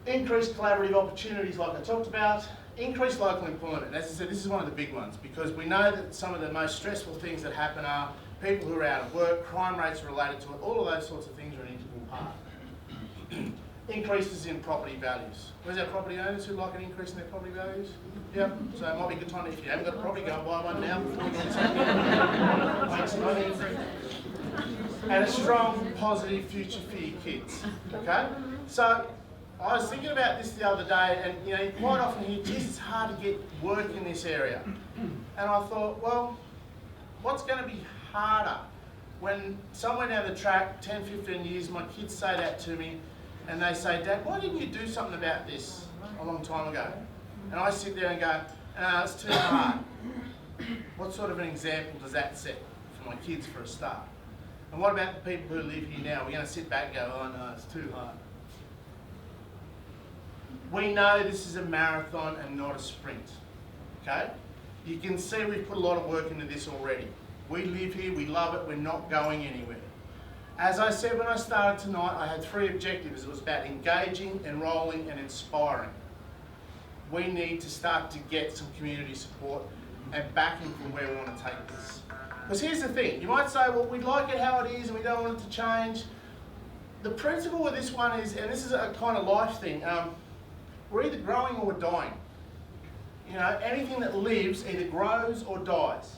Increased collaborative opportunities like I talked about. Increased local employment. As I said, this is one of the big ones because we know that some of the most stressful things that happen are people who are out of work, crime rates are related to it, all of those sorts of things are an integral part. Increases in property values. Where's our property owners who like an increase in their property values? Yep, so it might be a good time if you haven't got a property, go and buy one now before you get something. Make some money. And a strong, positive future for your kids. Okay? So I was thinking about this the other day, and you quite often hear, geez, it's hard to get work in this area. And I thought, well, what's going to be harder? When somewhere down the track, 10, 15 years, my kids say that to me, and they say, Dad, why didn't you do something about this a long time ago? And I sit there and go, it's too hard. What sort of an example does that set for my kids for a start? And what about the people who live here now? We're going to sit back and go, oh no, it's too hard. We know this is a marathon and not a sprint, okay? You can see we've put a lot of work into this already. We live here, we love it, we're not going anywhere. As I said when I started tonight, I had 3 objectives. It was about engaging, enrolling and inspiring. We need to start to get some community support and backing from where we want to take this. Because here's the thing, you might say, well, we like it how it is and we don't want it to change. The principle with this one is, and this is a kind of life thing, we're either growing or we're dying. You know, anything that lives either grows or dies.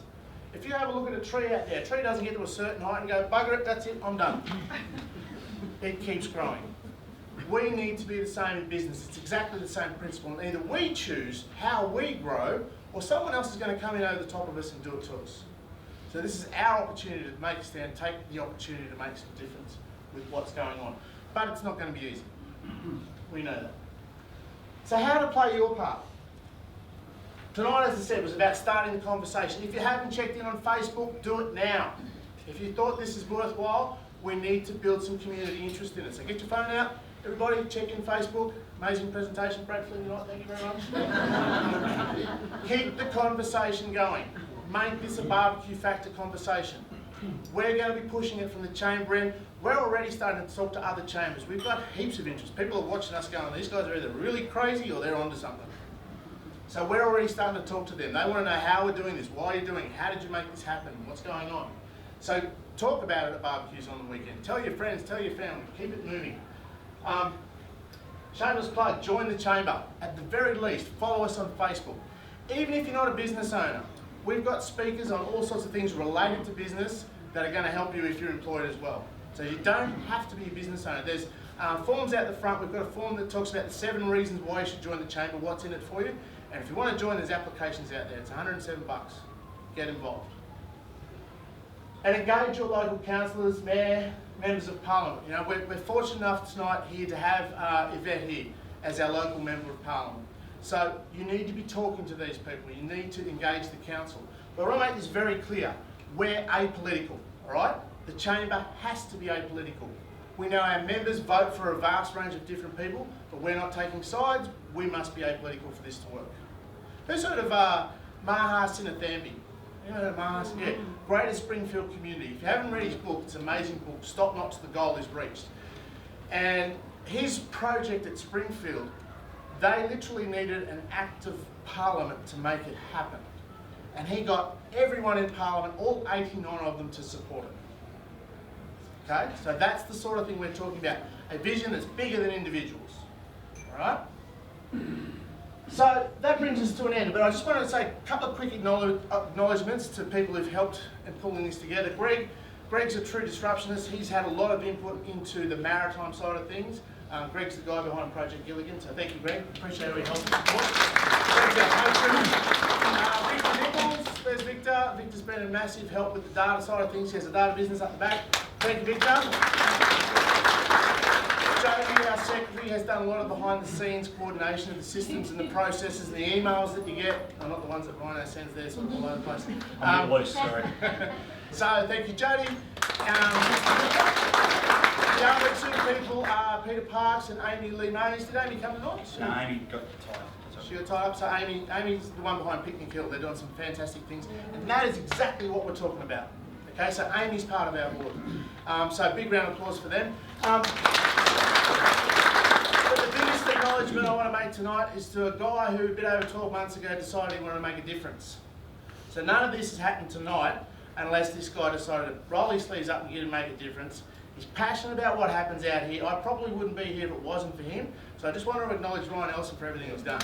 If you have a look at a tree out there, a tree doesn't get to a certain height and go, bugger it, that's it, I'm done. It keeps growing. We need to be the same in business. It's exactly the same principle. And either we choose how we grow, or someone else is going to come in over the top of us and do it to us. So this is our opportunity to make a stand, take the opportunity to make some difference with what's going on. But it's not going to be easy. We know that. So how to play your part? Tonight, as I said, was about starting the conversation. If you haven't checked in on Facebook, do it now. If you thought this is worthwhile, we need to build some community interest in it. So get your phone out, everybody check in Facebook. Amazing presentation, Brad Flynn tonight, thank you very much. Keep the conversation going. Make this a barbecue factor conversation. We're going to be pushing it from the chamber end. We're already starting to talk to other chambers. We've got heaps of interest. People are watching us going, these guys are either really crazy or they're onto something. So we're already starting to talk to them. They want to know how we're doing this, why are you doing it, how did you make this happen, what's going on. So talk about it at barbecues on the weekend. Tell your friends, tell your family, keep it moving. Shameless plug, join the chamber. At the very least, follow us on Facebook. Even if you're not a business owner, we've got speakers on all sorts of things related to business that are going to help you if you're employed as well. So you don't have to be a business owner. There's forms out the front. We've got a form that talks about the 7 reasons why you should join the chamber, what's in it for you. And if you want to join, there's applications out there. It's $107. Get involved. And engage your local councillors, mayor, members of parliament. You know, we're fortunate enough tonight here to have Yvette here as our local member of parliament. So you need to be talking to these people. You need to engage the council. But I want to make this very clear. We're apolitical, all right? The chamber has to be apolitical. We know our members vote for a vast range of different people, but we're not taking sides. We must be apolitical for this to work. Who's heard of Maha Sinnathamby? You know Maha? Yeah. Greater Springfield Community. If you haven't read his book, it's an amazing book, Stop Not Till the Goal is Reached. And his project at Springfield, they literally needed an act of parliament to make it happen. And he got everyone in parliament, all 89 of them, to support it. Okay, so that's the sort of thing we're talking about. A vision that's bigger than individuals. All right? So that brings us to an end, but I just wanted to say a couple of quick acknowledgements to people who've helped in pulling this together. Greg's a true disruptionist. He's had a lot of input into the maritime side of things. Greg's the guy behind Project Gilligan, so thank you, Greg. Appreciate all your help and support. Victor Nichols, there's Victor. Victor's been a massive help with the data side of things. He has a data business up the back. Thank you, Victor. Jody, our secretary, has done a lot of behind-the-scenes coordination of the systems and the processes and the emails that you get. Not the ones that Rhino sends there, sort of all over the place. I'm loose, sorry. So thank you, Jody. The other two people are Peter Parks and Amy Lee Mays. Did Amy come tonight? No, Amy got tired. She got tied up, so Amy's the one behind Picnic Hill. They're doing some fantastic things, and that is exactly what we're talking about. Okay, so Amy's part of our board. So big round of applause for them. But the biggest acknowledgement I want to make tonight is to a guy who a bit over 12 months ago decided he wanted to make a difference. So none of this has happened tonight unless this guy decided to roll his sleeves up and get to make a difference. He's passionate about what happens out here. I probably wouldn't be here if it wasn't for him. So I just want to acknowledge Ryan Elson for everything he's done.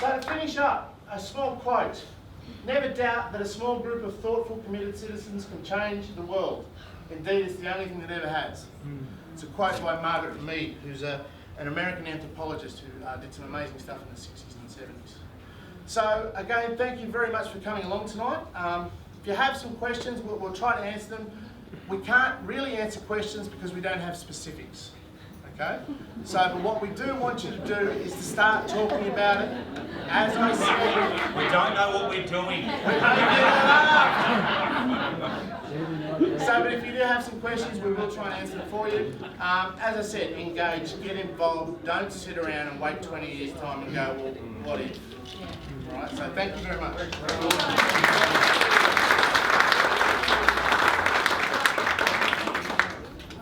So to finish up, a small quote. Never doubt that a small group of thoughtful, committed citizens can change the world. Indeed, it's the only thing that ever has. It's a quote by Margaret Mead, who's an American anthropologist who did some amazing stuff in the 60s and 70s. So again, thank you very much for coming along tonight. If you have some questions, we'll try to answer them. We can't really answer questions because we don't have specifics. Okay? So, but what we do want you to do is to start talking about it. As I said, We don't know what we're doing. so, but if you do have some questions, we will try and answer them for you. As I said, engage, get involved. Don't sit around and wait 20 years' time and go, well, what if? All right, so thank you very much.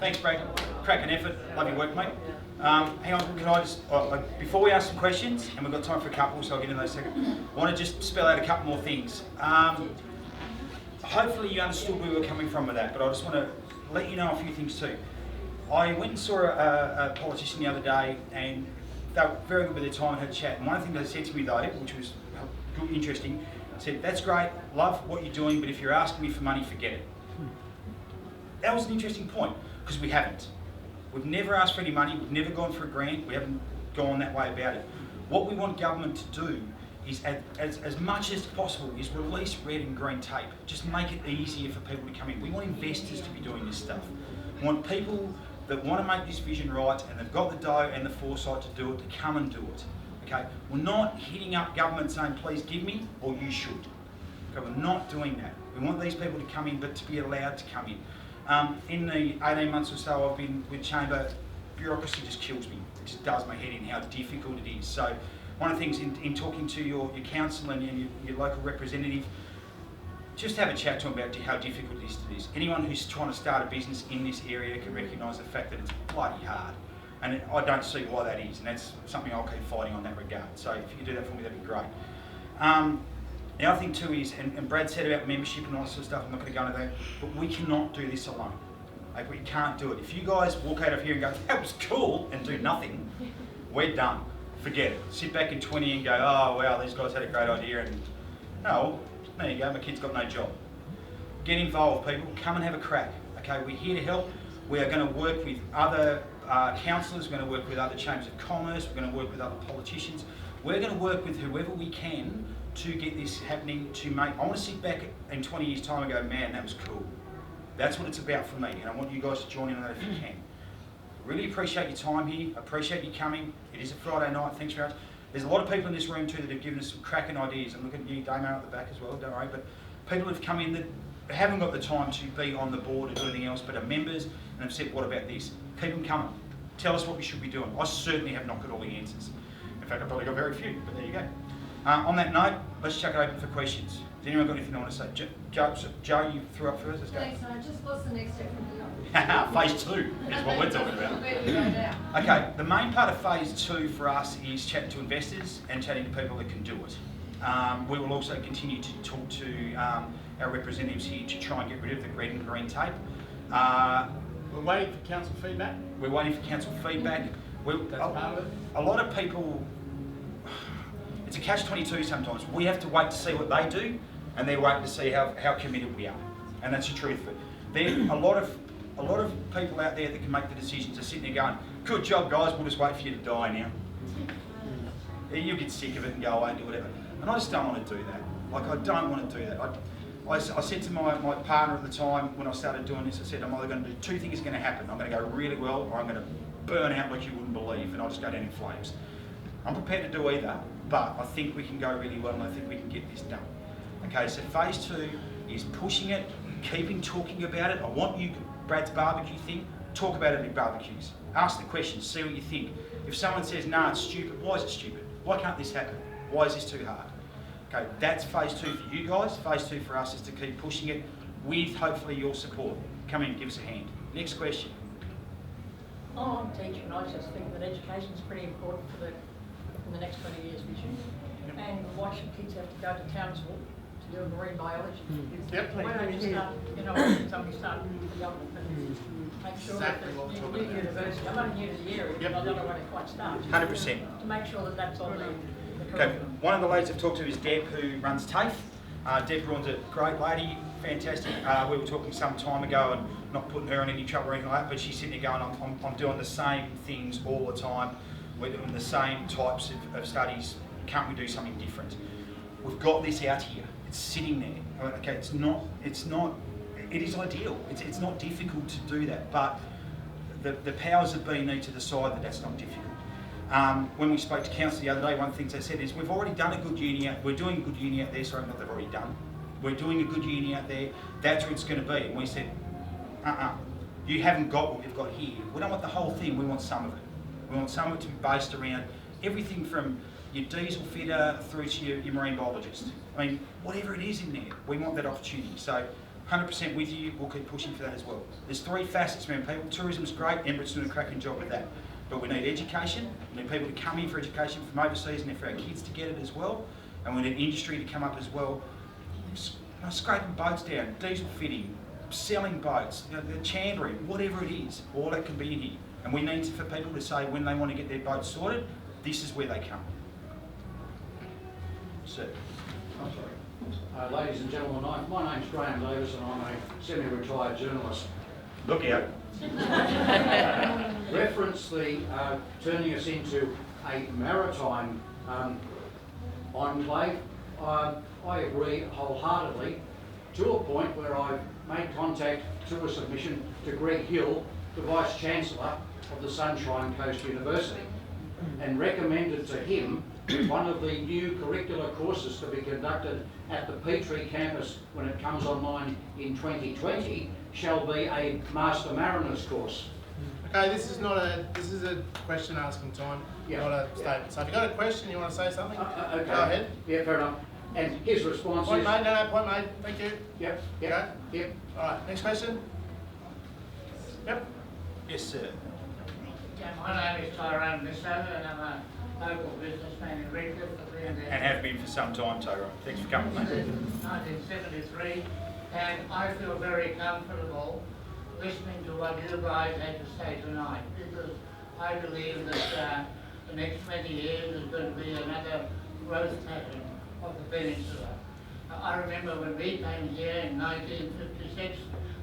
Thanks, Brad. Cracking effort. Love your work, mate. Hang on, can I just, before we ask some questions, and we've got time for a couple, so I'll get in those second, I want to just spell out a couple more things. Hopefully you understood where we were coming from with that, but I just want to let you know a few things too. I went and saw a politician the other day, and they were very good with their time and had a chat. And one of the things they said to me though, which was interesting, said, "That's great, love what you're doing, but if you're asking me for money, forget it." That was an interesting point, because we haven't. We've never asked for any money, we've never gone for a grant, we haven't gone that way about it. What we want government to do is, as much as possible, is release red and green tape. Just make it easier for people to come in. We want investors to be doing this stuff. We want people that want to make this vision right and they've got the dough and the foresight to do it, to come and do it. Okay? We're not hitting up government saying, please give me, or you should. Okay? We're not doing that. We want these people to come in, but to be allowed to come in. In the 18 months or so I've been with Chamber, bureaucracy just kills me. It just does my head in how difficult it is. So one of the things in talking to your council and your local representative, just have a chat to them about how difficult it is. Anyone who's trying to start a business in this area can recognise the fact that it's bloody hard. And I don't see why that is, and that's something I'll keep fighting on that regard. So if you can do that for me, that'd be great. The other thing too is, and Brad said about membership and all that sort of stuff, I'm not going to go into that, but we cannot do this alone. Like, we can't do it. If you guys walk out of here and go, that was cool, and do nothing, we're done. Forget it. Sit back in 20 and go, oh wow, these guys had a great idea, and no, there you go, my kid's got no job. Get involved, people. Come and have a crack. Okay, we're here to help. We are going to work with other councillors, we're going to work with other chambers of commerce, we're going to work with other politicians. We're going to work with whoever we can to get this happening, to make, I want to sit back in 20 years' time and go, man, that was cool. That's what it's about for me, and I want you guys to join in on that if you can. Really appreciate your time here, appreciate you coming. It is a Friday night, thanks very much. There's a lot of people in this room too that have given us some cracking ideas. I'm looking at you, Damo, at the back as well, don't worry, but people have come in that haven't got the time to be on the board or do anything else, but are members and have said, what about this? Keep them coming. Tell us what we should be doing. I certainly have not got all the answers. In fact, I've probably got very few, but there you go. On that note, let's chuck it open for questions. Has anyone got anything they want to say? Joe, you threw up first. Let's go. Thanks, no, just what's the next step from here? Phase 2 is what we're talking about. Where do we go now? Okay, the main part of phase 2 for us is chatting to investors and chatting to people that can do it. We will also continue to talk to our representatives here to try and get rid of the red and green tape. We're waiting for council feedback. We're waiting for council feedback. That's part of it. A lot of people, it's a catch-22 sometimes. We have to wait to see what they do, and they're waiting to see how committed we are. And that's the truth of it. There a lot of people out there that can make the decisions are sitting there going, good job guys, we'll just wait for you to die now. You'll get sick of it and go away and do whatever. And I just don't want to do that. Like, I don't want to do that. I said to my partner at the time when I started doing this, I said, I'm either going to do two things are going to happen. I'm going to go really well, or I'm going to burn out like you wouldn't believe, and I'll just go down in flames. I'm prepared to do either, but I think we can go really well, and I think we can get this done. Okay, so phase 2 is pushing it, keeping talking about it. I want you, Brad's barbecue thing, talk about it at barbecues. Ask the questions, see what you think. If someone says, nah, it's stupid, why is it stupid? Why can't this happen? Why is this too hard? Okay, that's phase 2 for you guys. Phase 2 for us is to keep pushing it with, hopefully, your support. Come in, give us a hand. Next question. Oh, I'm teaching, and I just think that education is pretty important for in the next 20 years' vision. And watch kids have to go to Townsville to do a marine biology. Yep. Why don't you start, somebody start young and make sure Exactly what we're that talking the about. university, I'm only new to the area, Yep. but I don't know when it quite starts. 100%. To make sure that that's on the Okay, curriculum. one of the ladies I've talked to is Deb, who runs TAFE. Deb Braun's a great lady, fantastic. We were talking some time ago, and not putting her in any trouble or anything like that, but she's sitting there going, I'm doing the same things all the time. We're doing the same types of studies. Can't we do something different? We've got this out here. It's sitting there. Okay, it is ideal. It's not difficult to do that, but the powers that be need to decide that that's not difficult. When we spoke to council the other day, one of the things they said is, we've already done a good uni out, we're doing a good uni out there, sorry, not they've already done. We're doing a good uni out there, that's where it's going to be. And we said, you haven't got what we've got here. We don't want the whole thing, we want some of it. We want some of it to be based around everything from your diesel fitter through to your marine biologist. I mean, whatever it is in there, we want that opportunity. So 100% with you, we'll keep pushing for that as well. There's 3 facets around people. Tourism's great, Emirates doing a cracking job with that. But we need education, we need people to come in for education from overseas and for our kids to get it as well. And we need industry to come up as well. Scraping boats down, diesel fitting, selling boats, the chandlery, whatever it is, all that can be in here. And we need for people to say when they want to get their boats sorted, this is where they come. Sir. Ladies and gentlemen, my name's Graham Davis and I'm a semi-retired journalist. Look out. Reference the turning us into a maritime enclave. I agree wholeheartedly, to a point where I've made contact to a submission to Greg Hill, the Vice-Chancellor of the Sunshine Coast University, and recommended to him one of the new curricular courses to be conducted at the Petrie campus when it comes online in 2020 shall be a Master Mariners course. Okay, this is a question asking time, not a statement. So if you've got a question, you want to say something? Okay. Go ahead. Yeah, fair enough. And his response Point is... made, no, point made, thank you. Yep, Okay. yep, yep. All right, next question. Yep. Yes, sir. Yeah, my name is Tyrone Missover and I'm a local businessman in Redcliffe for 3.5 years. And have been for some time, Tyrone. Thanks for coming, mate. 1973, and I feel very comfortable listening to what you guys had to say tonight, because I believe that the next 20 years is going to be another growth pattern of the peninsula. I remember when we came here in 1956,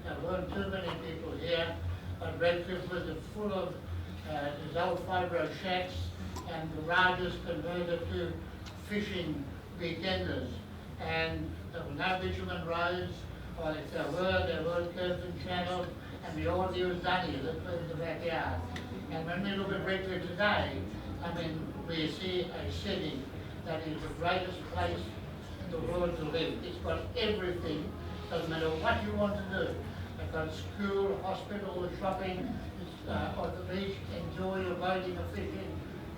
there weren't too many people here, but Redcliffe was full of these old fibro shacks and garages converted to fishing weekenders. And there were no bitumen roads, or if there were curves and channels, and we all used dunnies that was the backyard. And when we look at Redcliffe today, I mean, we see a city that is the greatest place in the world to live. It's got everything, doesn't matter what you want to do. They've got school, hospital, shopping, on the beach, enjoy your boating or fishing.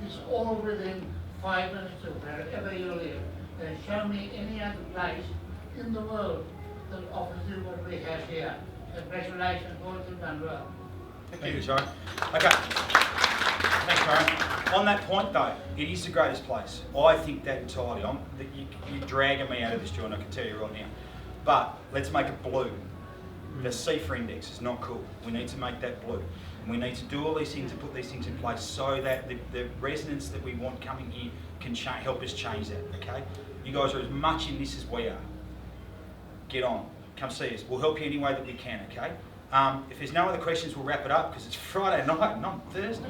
It's all within 5 minutes of wherever you live. And show me any other place in the world that offers you what we have here. Congratulations, boys, you've done well. Thank you, Tyrone. Okay. Thanks, Tyrone. On that point, though, it is the greatest place. I think that entirely. You're dragging me out of this joint, I can tell you right now. But let's make it blue. The CIFA index is not cool. We need to make that blue. And we need to do all these things and put these things in place so that the residents that we want coming here can help us change that, okay? You guys are as much in this as we are. Get on. Come see us. We'll help you any way that we can, okay? If there's no other questions, we'll wrap it up because it's Friday night, not Thursday.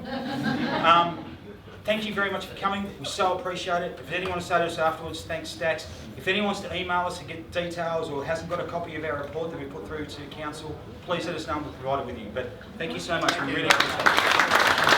Thank you very much for coming. We so appreciate it. If anyone wants to say to us afterwards, thanks, Stacks. If anyone wants to email us to get details or hasn't got a copy of our report that we put through to council, please let us know and we'll provide it with you. But thank you so much. We really appreciate it.